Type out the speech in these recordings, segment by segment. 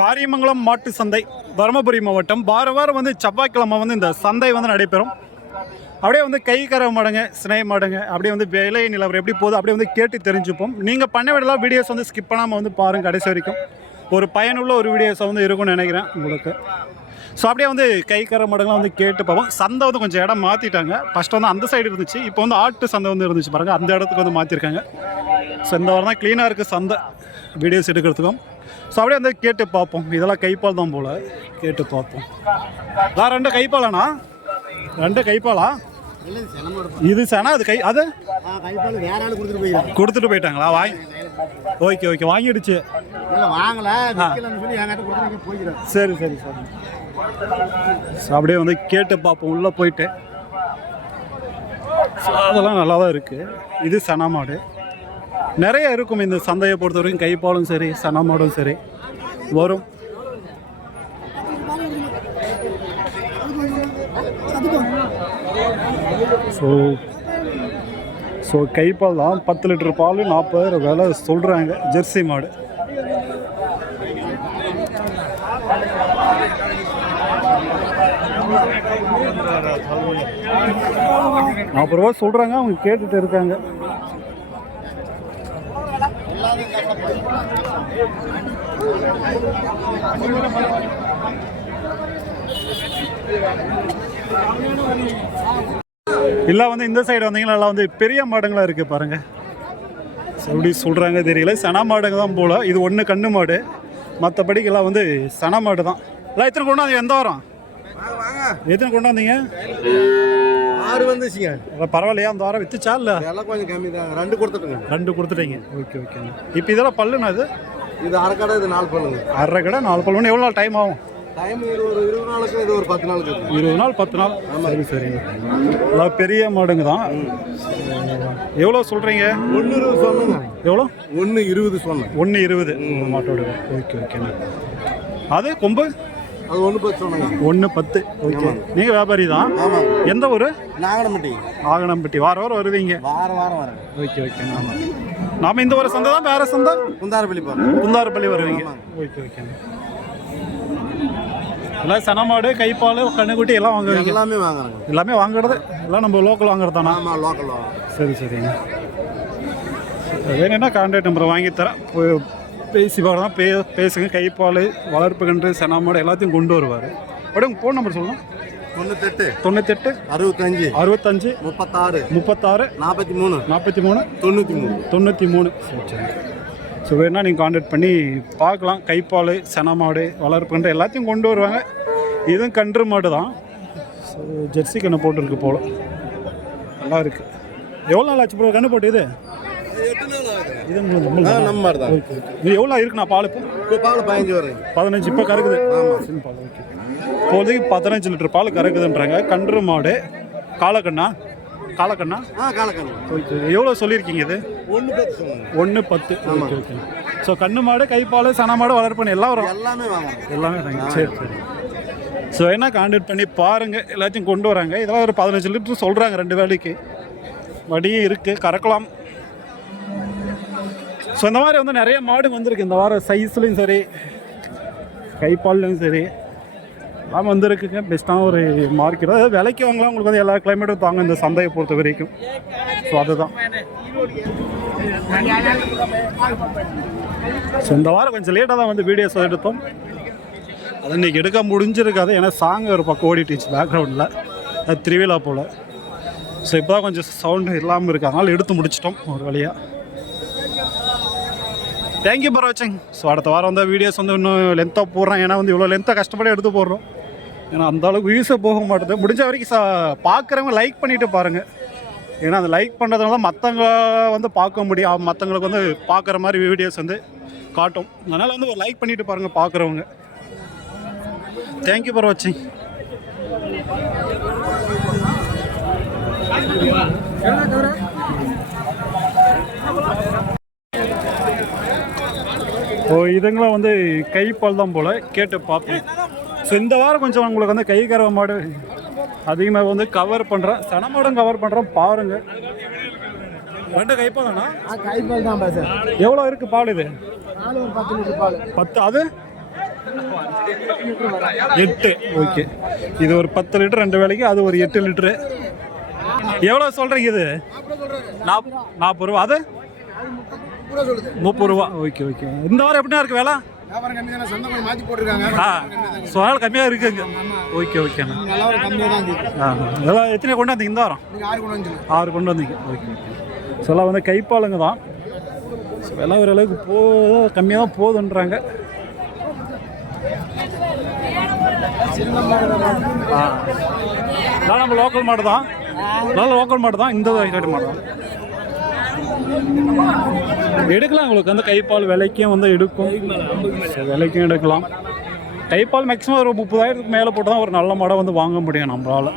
காரியமங்கலம் மாட்டு சந்தை தருமபுரி மாவட்டம் வாரம் வந்து செவ்வாய்க்கிழமை வந்து இந்த சந்தை வந்து நடைபெறும். அப்படியே வந்து கை கறவை மாடுங்க, சினை மாடுங்க, அப்படியே வந்து விலை நிலவரம் எப்படி போகுது அப்படியே வந்து கேட்டு தெரிஞ்சுப்போம். நீங்கள் பண்ண விடலாம் வீடியோஸ் வந்து ஸ்கிப் பண்ணாமல் வந்து பாருங்கள் கடைசி வரைக்கும். ஒரு பயனுள்ள ஒரு வீடியோஸ் வந்து இருக்கும்னு நினைக்கிறேன் உங்களுக்கு. ஸோ அப்படியே வந்து கை கறவை மாடுங்களாம் வந்து கேட்டு பார்ப்போம். சந்தை வந்து கொஞ்சம் இடம் மாற்றிட்டாங்க. ஃபஸ்ட்டு வந்து அந்த சைடு இருந்துச்சு, இப்போ வந்து ஆட்டு சந்தை வந்து இருந்துச்சு பாருங்கள், அந்த இடத்துக்கு வந்து மாற்றிருக்காங்க. ஸோ இந்த வாரம் தான் க்ளீனாக இருக்குது சந்தை வீடியோஸ் எடுக்கிறதுக்கும். ஸோ அப்படியே வந்து கேட்டு பார்ப்போம். இதெல்லாம் கைப்பால் தான் போல், கேட்டு பார்ப்போம். நான் ரெண்டு கைப்பாலாண்ணா, ரெண்டு கைப்பாலா? இது சேனா அது கை அது கொடுத்துட்டு போயிட்டாங்களா? வாங்கி ஓகே ஓகே வாங்கிடுச்சு. சரி சரி சரி. ஸோ அப்படியே வந்து கேட்டு பார்ப்போம் உள்ளே போயிட்டு. ஸோ அதெல்லாம் நல்லா தான் இருக்குது. இது சனா மாடு நிறைய இருக்கும் இந்த சந்தையை பொறுத்த வரைக்கும். கைப்பாலும் சரி சனா மாடும் சரி வரும். ஸோ கைப்பால் தான் 10 லிட்டர் பால் 40,000 விலை சொல்கிறாங்க. ஜெர்சி மாடு ₹40 சொல்கிறாங்க, அவங்க கேட்டுட்டு இருக்காங்க. இல்லை வந்து இந்த சைடு வந்தீங்கன்னா நல்லா வந்து பெரிய மாடுங்களாக இருக்குது பாருங்கள். எப்படி சொல்கிறாங்க தெரியல. சனா மாடுங்க தான் போல். இது ஒன்று கண்ணு மாடு, மற்றபடிக்கெல்லாம் வந்து சனா மாடு தான். எல்லாம் எத்தனை கொண்டாந்தீங்க? எந்த வாரம் எத்தனை கொண்டாந்தீங்க? 6 வந்துச்சுங்க. பரவாயில்லையா? அந்த வாரம் வித்துச்சா? இல்லை எல்லாம் கொஞ்சம் கம்மி தான். 2 கொடுத்துட்டுங்க. 2 கொடுத்துட்டீங்க. ஓகே ஓகேங்க. இப்போ இதெல்லாம் பல்லுண்ணா? இது அரை கடை, இது 4 பல்லுங்க. அரை கடை 4 பல்லு. எவ்வளோ நாள் டைம் ஆகும்? டைம் இது ஒரு 20 நாளுக்கு, இது ஒரு 10 நாளுக்கு. 20 நாள் 10 நாள். சரி சரிங்க. நல்லா பெரிய மாடுங்க தான். எவ்வளோ சொல்கிறீங்க? 1.20 சொன்னங்க. எவ்வளோ? 1.20 சொன்னேன். 1.20 மாட்டோட. ஓகே ஓகேங்க. அது கொம்பு? அது 1.10 சொன்னாங்க. 1.10. ஓகே. நீங்கள் வியாபாரி தான்? ஆமாம். எந்த ஊர்? நாகனம்பட்டி. நாகனம்பட்டி. வாரம் வருவீங்க? வாரம் வரேன். Okay okay. நாம இந்த ஒரு சந்தை தான், வேறு சந்தை? குந்தாரப்பள்ளி குந்தாரப்பள்ளி வருவீங்க. ஓகே ஓகேங்க. எல்லாம் சனமாடு, கைப்பால், கண்ணுக்குட்டி எல்லாம் வாங்குவீங்க? எல்லாமே வாங்குறாங்க. எல்லாமே வாங்குறது எல்லாம் நம்ம லோக்கல் வாங்குறது தானே? ஆமாம், லோக்கல். சரி சரிங்க. வேணும்னா கான்டாக்ட் நம்பரை வாங்கி தரேன், பேசி பார்க்கலாம். பேசுங்க. கைப்பால், வளர்ப்பு கன்று, சனமாடு எல்லாத்தையும் கொண்டு வருவார். அப்படியே உங்கள் ஃபோன் நம்பர் சொல்லணும். 98 98 65 66 36 43 43 93. சரி சரி. ஸோ வேணா நீங்கள் கான்டாக்ட் பண்ணி பார்க்கலாம். கைப்பால், சனமாடு, வளர்ப்பு கன்று எல்லாத்தையும் கொண்டு வருவாங்க. இதுவும் கன்று மாடு தான். ஸோ ஜெர்சி கண்ணு போட்டுருக்கு போல், நல்லா இருக்குது. எவ்வளோ நாள் ஆச்சு ப்ரோ கண்ணு போட்டு? இது 8 நாள் ஆகுது. இது நம்ம மாதிரி தான். ஓகே. இது எவ்வளோ இருக்குண்ணா பால்? இப்போ பால் 15 வருது. 15 இப்போ கறக்குது. ஆமாம், சிம்பிள். ஓகே. இப்போதைக்கு 15 லிட்டர் பால் கறக்குதுன்றாங்க. கன்று மாடு. காலக்கண்ணா? காலக்கண்ணா? காலக்கண்ணா. ஓகே. எவ்வளோ சொல்லியிருக்கீங்க? இது 1.10 சொன்னாங்க. 1.10. Okay okay. ஸோ கண்ணு மாடு, கைப்பால், சன மாடு, வளர்ப்பு எல்லாம் வரும்? எல்லாமே வாங்குறோம். எல்லாமே வாங்க. சரி சரி. ஸோ என்ன கான்டாக்ட் பண்ணி பாருங்கள், எல்லாத்தையும் கொண்டு வராங்க. இதெல்லாம் ஒரு 15 லிட்டர் சொல்கிறாங்க 2 வேலைக்கு. வடியும் இருக்குது, கறக்கலாம். ஸோ இந்த மாதிரி வந்து நிறைய மாடு வந்திருக்கு இந்த வாரம். சைஸ்லையும் சரி கைப்பால்லையும் சரி எல்லாம் வந்துருக்குங்க. பெஸ்ட்டான ஒரு மார்க்கெட். அதாவது விலைக்கு வாங்கலாம். உங்களுக்கு வந்து எல்லா கிளைமேட்டும் தாங்க இந்த சந்தையை பொறுத்த வரைக்கும். ஸோ அதுதான். ஸோ இந்த வாரம் கொஞ்சம் லேட்டாக தான் வந்து வீடியோஸ் எடுத்தோம். அது இன்றைக்கி எடுக்க முடிஞ்சிருக்காது, ஏன்னா சாங் ஒரு பக்கம் ஓடிட்டுச்சு பேக்ரவுண்டில். அது திருவிழா போல். ஸோ இப்போ தான் கொஞ்சம் சவுண்டு இல்லாமல் இருக்குது, அதனால் எடுத்து முடிச்சிட்டோம் ஒரு வழியாக. தேங்க்யூ ஃபார் வாட்சிங். ஸோ அடுத்த வாரம் வந்து வீடியோஸ் வந்து இன்னும் லென்த்தாக போடுறேன். ஏன்னா வந்து இவ்வளோ லென்த்தாக கஷ்டப்பட்டு எடுத்து போடுறோம். ஏன்னா அந்த அளவுக்கு வியூஸே போக மாட்டேது. முடிஞ்ச வரைக்கும் பார்க்குறவங்க லைக் பண்ணிவிட்டு பாருங்கள். ஏன்னா அந்த லைக் பண்ணுறதுனால மற்றவங்க வந்து பார்க்க முடியும், மற்றவங்களுக்கு வந்து பார்க்குற மாதிரி வீடியோஸ் வந்து காட்டும். அதனால் வந்து ஒரு லைக் பண்ணிவிட்டு பாருங்கள் பார்க்குறவங்க. தேங்க்யூ ஃபார் வாட்சிங். இதுங்களும் வந்து கைப்பால் தான் போல், கேட்டு பார்ப்போம். ஸோ இந்த வாரம் கொஞ்சம் உங்களுக்கு வந்து கை கறவை மாடு அதிகமாக வந்து கவர் பண்ணுறேன், சன மாடும் கவர் பண்ணுறேன் பாருங்கள். ரெண்டு கைப்பால் தானா? கைப்பால் தான் சார். எவ்வளோ இருக்குது பால்? இது 10 லிட்டர் பால். 10. அது 8. ஓகே. இது ஒரு 10 லிட்டர் 2 வேளைக்கு, அது ஒரு 8 லிட்டரு. எவ்வளோ சொல்கிறீங்க இது? 40 ரூபா. அது 30 ரூபா. Okay okay. இந்த வாரம் எப்படின்னா இருக்குது வேலை? ஸோ அதனால் கம்மியாக இருக்குங்க. ஓகே ஓகேண்ணா. இதெல்லாம் எத்தனை கொண்டாந்தீங்க இந்த வாரம்? 6 கொண்டு வந்தீங்க. Okay okay. ஸோ எல்லாம் வந்து கைப்பாலுங்க தான். ஸோ விலை ஓரளவுக்கு கம்மியாக தான் போகுதுன்றாங்க. அதான் நம்ம லோக்கல் மாடு தான். நல்ல லோக்கல் மாடு தான். இந்த ரேட்டு மாடு தான் எடுக்கலாம். உங்களுக்கு வந்து கைப்பால் விலைக்கும் வந்து எடுக்கும். விலைக்கும் எடுக்கலாம். கைப்பால் மேக்ஸிமம் ஒரு 30,000க்கு மேலே போட்டு தான் ஒரு நல்ல மாடை வந்து வாங்க முடியும் நம்மளால்.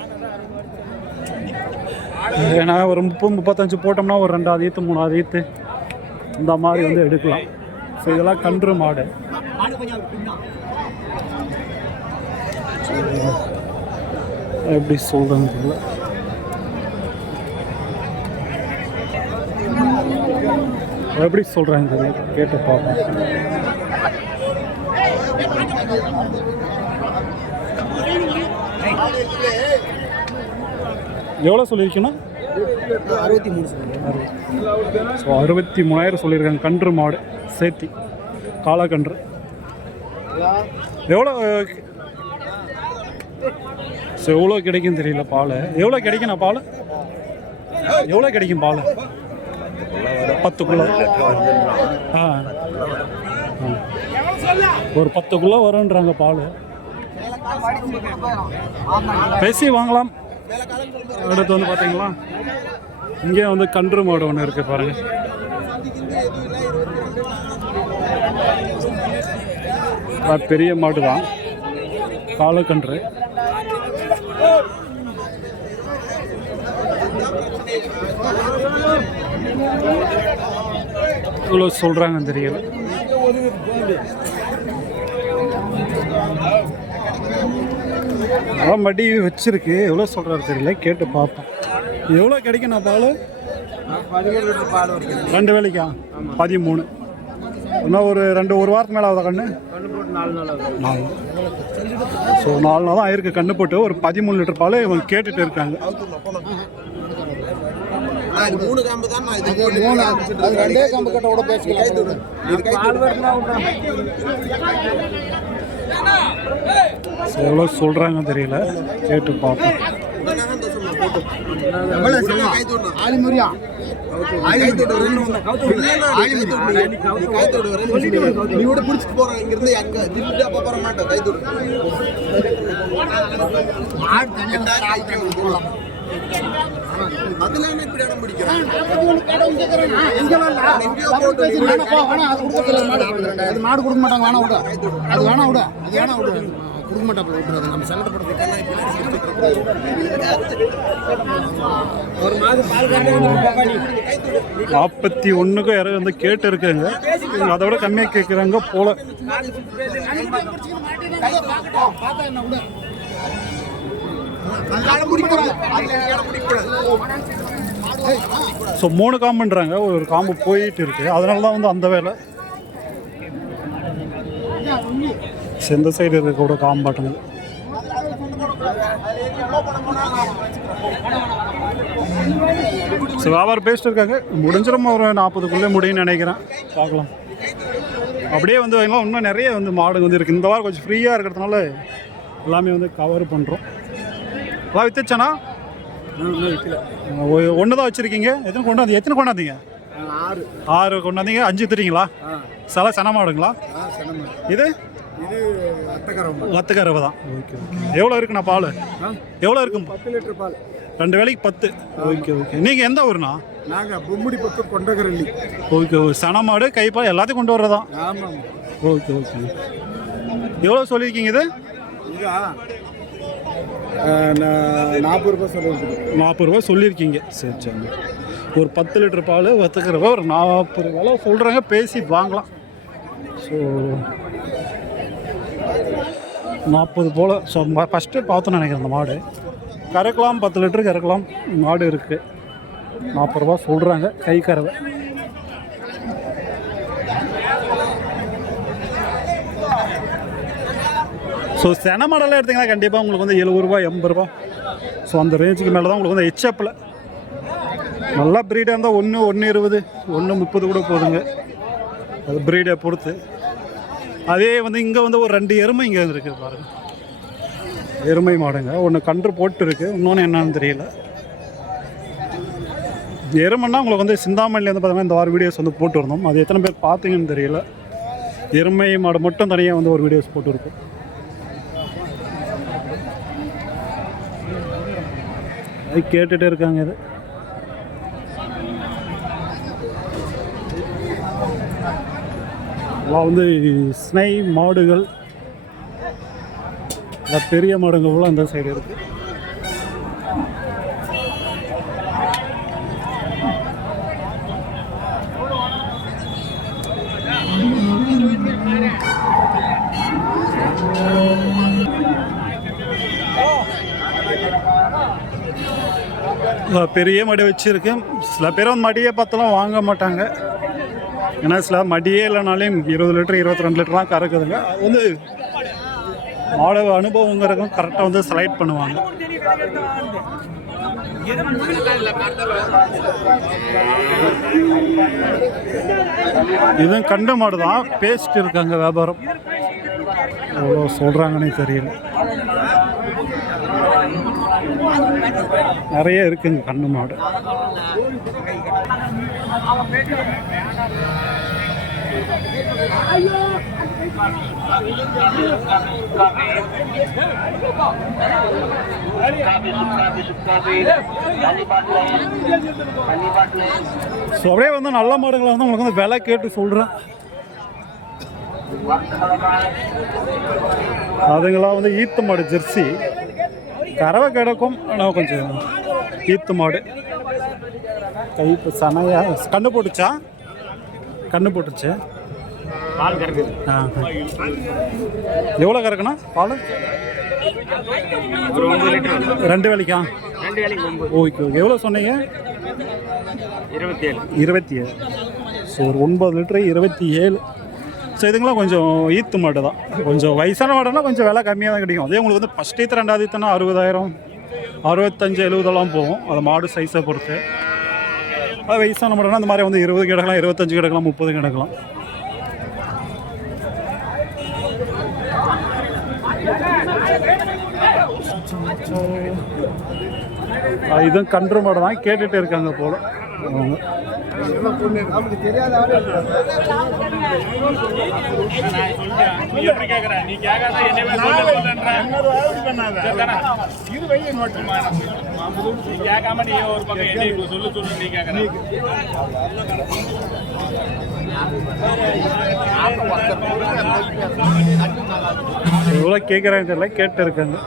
ஏன்னா ஒரு 30-35 போட்டோம்னா ஒரு 2 ஈத்து 3 ஈத்து இந்த மாதிரி வந்து எடுக்கலாம். ஸோ இதெல்லாம் கன்று மாடு. எப்படி சொல்கிறேன்னு தெரியல. எப்படி சொல்கிறாங்க தெரியல, கேட்டு பார்ப்போம். எவ்வளோ சொல்லியிருக்கீங்கன்னா? 63. ஸோ 63,000 சொல்லியிருக்காங்க. கன்று மாடு சேர்த்தி காளாக்கன்று. எவ்வளோ ஸோ எவ்வளோ கிடைக்கும் தெரியல பால். எவ்வளோ கிடைக்குண்ணா பால்? எவ்வளோ கிடைக்கும் பால்? 10 ஒரு 10 வரும்ன்றாங்க பால். பேசி வாங்கலாம். அடுத்து வந்து பார்த்தீங்களா, இங்கே வந்து கன்று மாடு ஒன்று இருக்குது பாருங்க. பெரிய மாடு தான், காளக்கன்று. இவ்வளோ சொல்கிறாங்கன்னு தெரியல. அதான் மடி வச்சிருக்கு. எவ்வளோ சொல்கிறாரு தெரியல, கேட்டு பார்ப்போம். எவ்வளோ கிடைக்குண்ணா பால்? 2 வேளைக்கா? 13. இன்னும் ஒரு வாரத்துக்கு மேலே ஆகுதா கண்ணு? 4. ஸோ 4 நாள் தான் ஆயிருக்கு கண்ணு போட்டு. ஒரு 13 லிட்டர் பால் இவங்க கேட்டுட்டு இருக்காங்க. எவ்வளோ சொல்கிறாங்க தெரியல, கேட்டு பார்ப்போம். மாடு கொடுக்க மாட்டாங்க. வேணா விட, அது வேணா விட, அது வேணா விட, கொடுக்க மாட்டாங்க. விட்டுறது நம்ம சங்கடப்படுறது. ஒரு மாடு பால் 41க்கு யாரும் வந்து கேட்டு இருக்குங்க. அதை விட கம்மியாக கேட்குறாங்க போல. ஸோ 3 காம்புன்றாங்க. ஒரு காம்பு போயிட்டு இருக்கு. அதனால தான் வந்து அந்த வேலை. இந்த சைடு இருக்க கூட காம்பாட்டுங்க. ஸோ வியாபாரம் பேசிட்டு இருக்காங்க. முடிஞ்சிடும், ஒரு 40க்குள்ளே முடியும்னு நினைக்கிறேன். பார்க்கலாம். அப்படியே வந்து இன்னும் நிறைய வந்து மாடுங்க வந்து இருக்குது. இந்த வாரம் கொஞ்சம் ஃப்ரீயாக இருக்கிறதுனால எல்லாமே வந்து கவர் பண்ணுறோம். எல்லாம் வித்துச்சானா? ஒன்று தான் வச்சுருக்கீங்க. எத்தனை கொண்டாந்தீங்க? 6 கொண்டாந்தீங்க. 5 வித்துறீங்களா? சில சன மாடுங்களா? இது வத்தக்கரவை தான். Okay okay. எவ்வளோ இருக்குண்ணா பால்? எவ்வளோ இருக்கும்? 10 லிட்டர் பால். 2 வேளைக்கு 10. Okay okay. நீங்கள் எந்த ஊருண்ணா? நாங்கள் பொம்முடி பக்கம் கொண்டகரல்லி. ஓகே. சன மாடு கைப்பால் எல்லாத்தையும் கொண்டு வர்றதான். ஆமாம். Okay okay. எவ்வளோ சொல்லியிருக்கீங்க இது? 40 ரூபா சொல்லியிருக்கீங்க. 40 ரூபா சொல்லியிருக்கீங்க. சரி சரி. ஒரு 10 லிட்டர் பால் வத்தக்கரவை ஒரு 40 விலை சொல்கிறாங்க. பேசி வாங்கலாம். ஸோ 40 போல். ஸோ ஃபஸ்ட்டு பார்த்தோன்னு நினைக்கிறேன். அந்த மாடு கறக்கலாம், 10 லிட்டருக்கு கறக்கலாம் மாடு இருக்குது. 40 ரூபா சொல்கிறாங்க கை கறவை. ஸோ சென மாடெல்லாம் எடுத்திங்கன்னா கண்டிப்பாக உங்களுக்கு வந்து 70 ரூபா 80 ரூபா. ஸோ அந்த ரேஞ்சுக்கு மேலே தான் உங்களுக்கு வந்து ஹெச்எப்பில் நல்லா ப்ரீடாக இருந்தால் 120 130 கூட போதுங்க. அது ப்ரீடை பொறுத்து. அதே வந்து இங்கே வந்து ஒரு 2 எருமை இங்கே இருக்குது பாருங்கள். எருமை மாடுங்க. ஒன்று கன்று போட்டு இருக்குது, இன்னொன்று என்னன்னு தெரியல. எருமைன்னா உங்களுக்கு வந்து சிந்தாமணிலேருந்து பார்த்தீங்கன்னா இந்த வாரம் வீடியோஸ் வந்து போட்டு இருந்தோம். அது எத்தனை பேர் பார்த்தீங்கன்னு தெரியல. எருமை மாடு மட்டும் தனியாக வந்து ஒரு வீடியோஸ் போட்டுருக்கோம். அது கேட்டுகிட்டே இருக்காங்க. இது எல்லாம் வந்து ஸ்னை மாடுகள், பெரிய மாடுகள் அந்த சைடு இருக்கு. பெரிய மடி வச்சுருக்கேன். சில பேர் வந்து மடியை பார்த்தாலும் வாங்க மாட்டாங்க. ஏன்னா சில மடியே இல்லைனாலே 20 லிட்டர் 22 லிட்டர்லாம் கறக்குதுங்க. அது வந்து மாடு அனுபவங்கிறதும் கரெக்டாக வந்து செலக்ட் பண்ணுவாங்க. இதுவும் கண்ட மாடு தான். பேஸ்ட் இருக்காங்க வியாபாரம். எவ்வளோ சொல்கிறாங்கன்னே தெரியல. நிறைய இருக்குங்க கண்ணு மாடு. ஸோ அப்படியே வந்து நல்ல மாடுகளை வந்து உங்களுக்கு வந்து விலை கேட்டு சொல்கிறேன். அதுங்களாம் வந்து ஈத்து மாடு ஜெர்சி கறவை கிடக்கும். ஆனால் கொஞ்சம் ஈத்து மாடு கை இப்போ சனையா கண்ணு போட்டுச்சா? கண்ணு போட்டுச்சு. எவ்வளோ கறக்குண்ணா பால்? 2 வேலைக்கா? Okay okay. எவ்வளோ சொன்னீங்க? 27. ஸோ ஒரு 9 லிட்டரு 27. ஸோ இதுங்களாம் கொஞ்சம் ஈத்து மாடு தான். கொஞ்சம் வயசான மாடுனா கொஞ்சம் விலை கம்மியாக தான் கிடைக்கும். அதே உங்களுக்கு வந்து ஃபஸ்ட் ஈத்து 2வது ஈத்துனா 60,000 65 70 போகும். அது மாடு சைஸை பொறுத்து. அது வயசான மாடுனா அந்த மாதிரி வந்து 20 கிடக்கலாம், 25 கிடக்கலாம், 30 கிடக்கலாம். இதுவும் கன்று மாடு தான். கேட்டுகிட்டே இருக்காங்க போல அவங்க. எவ்வளோ கேட்குறாங்க தெரியல, கேட்டு இருக்காங்க.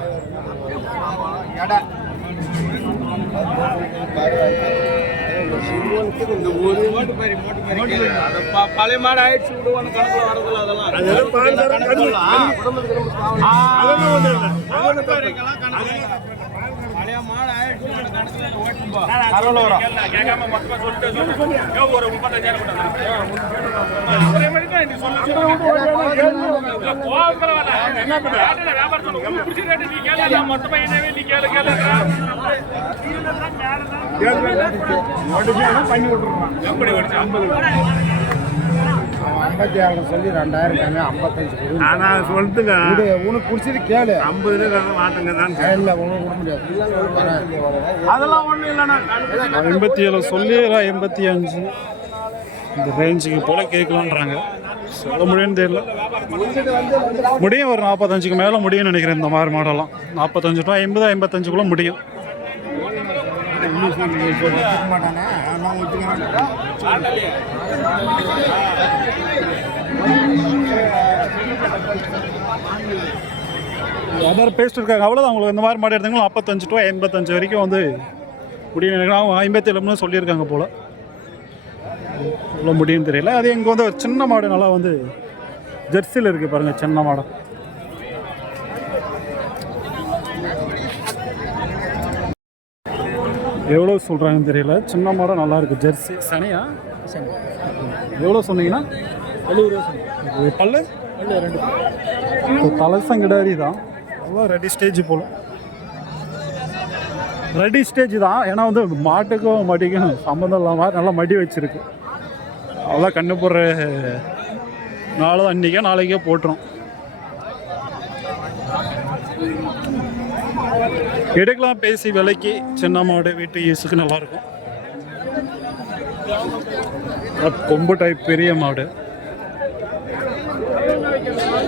பழைய மாடு ஆயிடுச்சு விடுவான்னு கணக்குல வரதில்ல. அதெல்லாம் பழைய மாடு ஆயிடுச்சு கணக்குல ஓட்டும்பா கேட்காம மொத்தமா சொல்லிட்டு ஒரு 35,000 மொத்தமா என்னவே நீ கேளு பண்ணி விட்டுருவான். எப்படி 57 சொல்லி 2000 கம்மி 55. நான் சொல்லிட்டுங்க உனக்கு பிடிச்சது கேளு. 50 மாட்டுங்க தான். இல்லை உனக்கு கொடுக்க முடியாது. அதெல்லாம் ஒன்றும் இல்லைண்ணா. 87 சொல்லி 85 இந்த ரேஞ்சுக்கு போல கேட்கலான்றாங்க. சொல்ல முடியும்னு தெரியல. முடியும் ஒரு 45க்கு மேலே முடியும்னு நினைக்கிறேன். இந்த மாதிரி மாடெல்லாம் 45 to 50 55க்குள்ளே முடியும். மாட்டானே அதர் பேஸ்ட் இருக்காங்க. அவ்வளோதான். உங்களுக்கு இந்த மாதிரி மாடு எடுத்தாங்கன்னா 45 to 85 வரைக்கும் வந்து முடியும் நினைக்கிறேன். அவங்க 57 சொல்லியிருக்காங்க போல். இவ்வளோ முடியும்னு தெரியல. அது இங்கே வந்து ஒரு சின்ன மாடு நல்லா வந்து ஜெர்சியில் இருக்குது பாருங்கள். சின்ன மாடு எவ்வளோ சொல்கிறாங்கன்னு தெரியல. சின்ன மாடம் நல்லா இருக்குது. ஜெர்சி சனியா எவ்வளோ சொன்னீங்கன்னா? 70 ரூபா. பல்லு தலைசங்கிடாரி தான், அவ்வளோ ரெடி ஸ்டேஜ் போலும். ரெடி ஸ்டேஜ் தான், ஏன்னா வந்து மாட்டுக்கும் மடிக்கும் சம்மந்தம் இல்லாமல் நல்லா மடி வச்சுருக்கு. அவ்வளோ கண்ணு போடுற நாள் அன்றைக்கோ நாளைக்கே போட்டுரும். எடுக்கலாம் பேசி விலைக்கு. சின்ன மாடு வீட்டு யூஸுக்கு நல்லாயிருக்கும். கொம்பு டைப் பெரிய மாடு.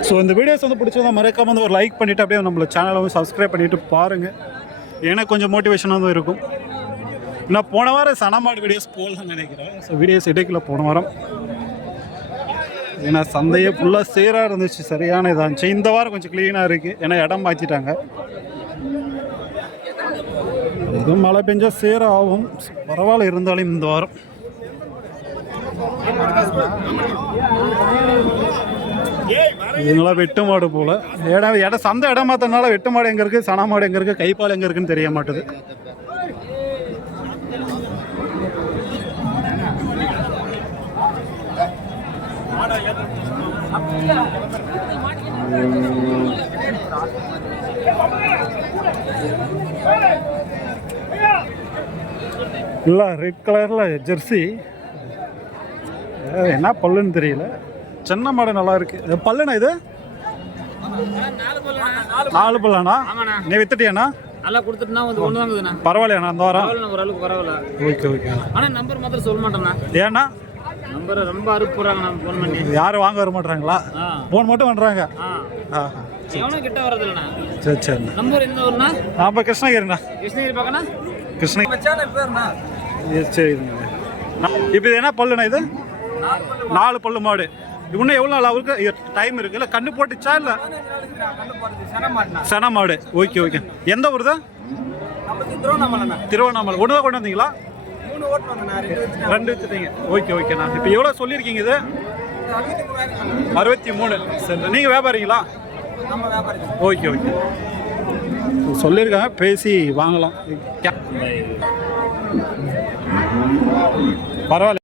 ஸோ இந்த வீடியோஸ் வந்து பிடிச்சதா மறக்காம வந்து ஒரு லைக் பண்ணிவிட்டு அப்படியே நம்மள சேனலை வந்து சப்ஸ்கிரைப் பண்ணிவிட்டு பாருங்கள். எனக்கு கொஞ்சம் மோட்டிவேஷனாக தான் இருக்கும். நான் போன வாரம் சனமாடு வீடியோஸ் போடலாம்னு நினைக்கிறேன். ஸோ வீடியோஸ் எடுக்கல போன வாரம், ஏன்னா சந்தையே ஃபுல்லாக சேராக இருந்துச்சு, சரியான இதாக இருந்துச்சு. இந்த வாரம் கொஞ்சம் க்ளீனாக இருக்குது, ஏன்னா இடம் மாற்றிட்டாங்க. எதுவும் மழை பெஞ்சால் சேர ஆகும், பரவாயில்ல. இருந்தாலும் இந்த வாரம் இதுங்களாம் வெட்டு மாடு போல். இடம் சந்தை இடம் மாற்றனால வெட்டு மாடு எங்கே இருக்குது, சன மாடு எங்கே இருக்குது, கைப்பால் எங்கே இருக்குன்னு தெரிய மாட்டுது. இல்லை ரெட் கலரில் ஜெர்சி, என்ன பல்லுன்னு தெரியல. சின்ன மாடு நல்லா இருக்கு. பல்லுண்ணா இது 4 பல்லாண்ணா? நீ வித்துட்டியாண்ணா? நல்லா கொடுத்துட்டுனா வந்து ஒன்று வாங்குதுண்ணா. பரவாயில்லையாண்ணா அந்த வாரம்? ஓரளவுக்கு பரவாயில்ல. Okay okay. ஆனால் நம்பர் மாத்திரம் சொல்ல மாட்டேண்ணா. ஏண்ணா? நம்பர் ரொம்ப அறுப்பு போகிறாங்கண்ணா. ஃபோன் பண்ணி யாரும் வாங்க வர மாட்டாங்களா? ஃபோன் மட்டும் பண்ணுறாங்க. எவனும் கிட்ட வரது இல்லைண்ணா. சரி சரிண்ணா. நம்பர் எந்த ஊர்ண்ணா? நான் இப்போ கிருஷ்ணகிரிண்ணா. கிருஷ்ணகிரி பார்க்கண்ணா. கிருஷ்ணகிரி சேனல் பேருண்ணா. சரிங்க. இப்போ இது என்ன பல்லுண்ணா? இது 4 பல்லு மாடு. இன்னும் எவ்வளோ நாள் அவருக்கு டைம் இருக்குது? இல்லை கண்ணு போட்டுச்சா? இல்லை சன மாடு. Okay okay. எந்த ஊர் தான்? திருவண்ணாமலை. ஒன்று தான் கொண்டு வந்தீங்களா? 2 வித்துட்டீங்க. ஓகே ஓகேண்ணா. இப்போ எவ்வளோ சொல்லியிருக்கீங்க இது? 63. சரி, நீங்கள் வியாபாரிங்களா? Okay okay. சொல்லியிருக்காங்க, பேசி வாங்கலாம். பரவாயில்ல.